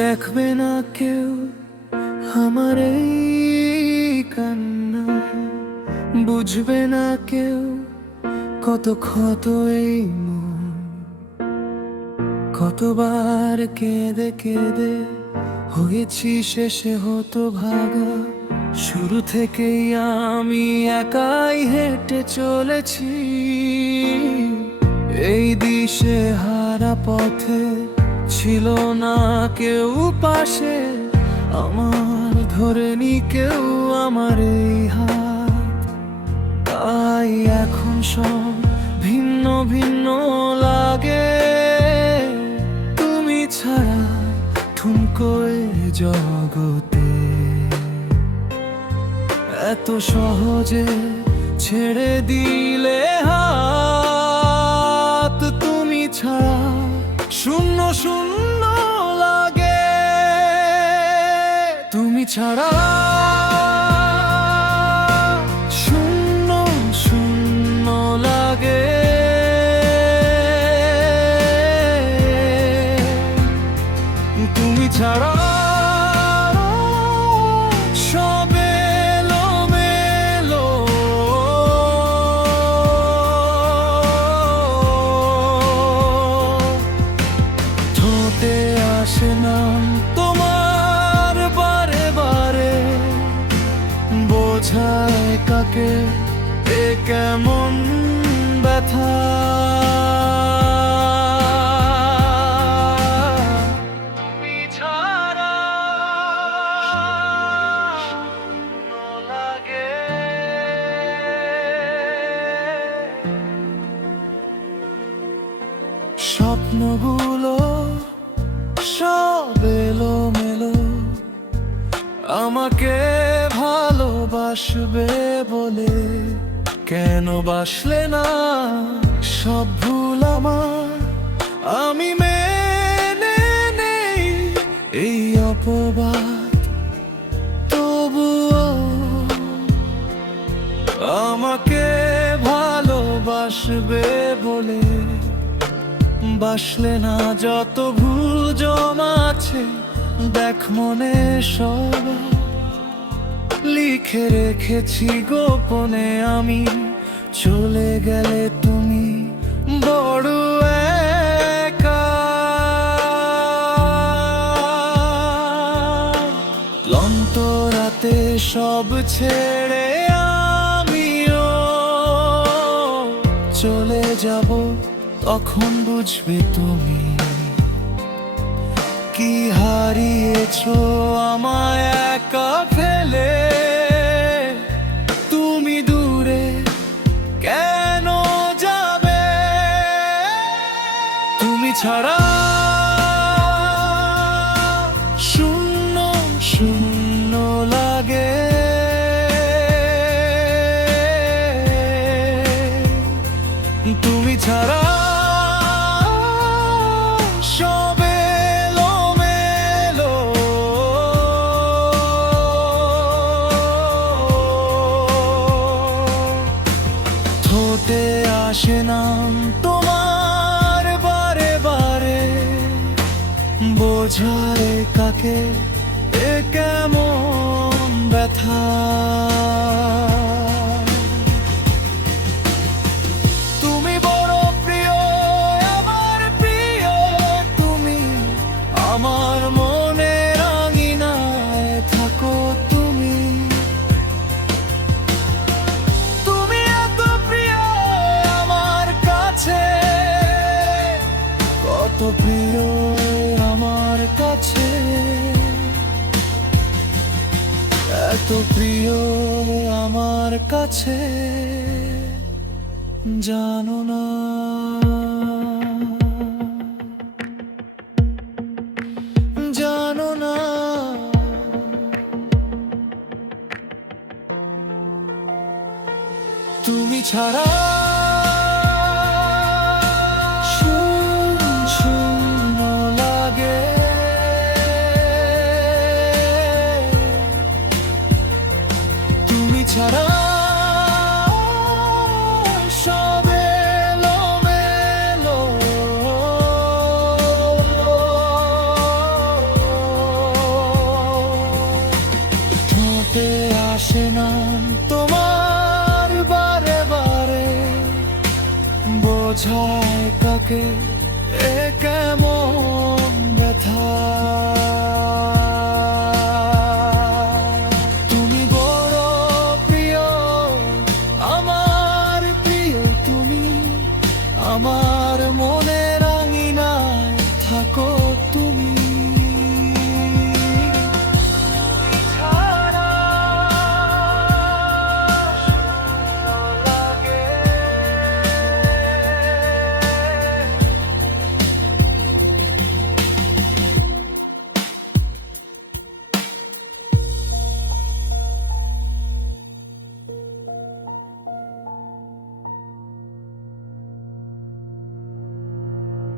দেখবে না কেউ আমার এই কান্না, বুঝবে না কেউ কত ক্ষত এই মন। কতবার কেঁদে কেঁদে হয়েছি শেষে হতো ভাগা, শুরু থেকেই আমি একাই হেঁটে চলেছি এই দিশে হারা পথে। ছিল না কেউ পাশে আমার, ধরেনি কেউ আমার এই হাত। তাই এখন সব ভিন্ন ভিন্ন লাগে, তুমি ছাড়া ঠুনকো এ জগতে। এত সহজে ছেড়ে দিলে হাত, তুমি ছাড়া শূন্য শূন্য লাগে। তুমি ছাড়া শূন্য শূন্য লাগে। তুমি ছাড়া সব এলোমেলো। ঠোঁটে আসে নাম তোমার বারে বারে, বোঝায় কাকে এ কেমন ব্যথা। তুমি ছাড়া শূন্য লাগে। স্বপ্নগুলো সব এলোমেলো, আমাকে ভালোবাসবে বলে কেন বাসলে না? সব ভুল আমার, আমি মেনে নেই এই অপবাদ। তবুও আমাকে ভালোবাসবে বলে বাসলে না। যত ভুল জমাছে দেখ মনে সব লিখে রেখেছি গোপনে আমি। চলে গেলে তুমি বড় একা। ক্লান্ত রাতে সব ছেড়ে আমিও চলে যাব, তখন বুঝবে তুমি কি হারিয়েছো আমায় একা ফেলে। তুমি দূরে কেন যাবে? তুমি ছাড়া শূন্য শূন্য লাগে। তুমি ছাড়া সব এলোমেলো। ঠোঁটে আসে নাম তোমার বারে বারে, বোঝায় কাকে এ কেমন ব্যথা। তুমি বড় প্রিয় আমার প্রিয়, তুমি আমার মনের আঙিনায় থাকো। তুমি তুমি এত প্রিয় আমার কাছে, কত প্রিয় আমার কাছে। এত প্রিয় আমার কাছে, জানো না। জানো না। তুমি ছাড়া শূন্য শূন্য লাগে। তুমি ছাড়া সব এলোমেলো। আসে না তোমার বারে বারে, বোঝায় কাকে এ কেমন ব্যথা।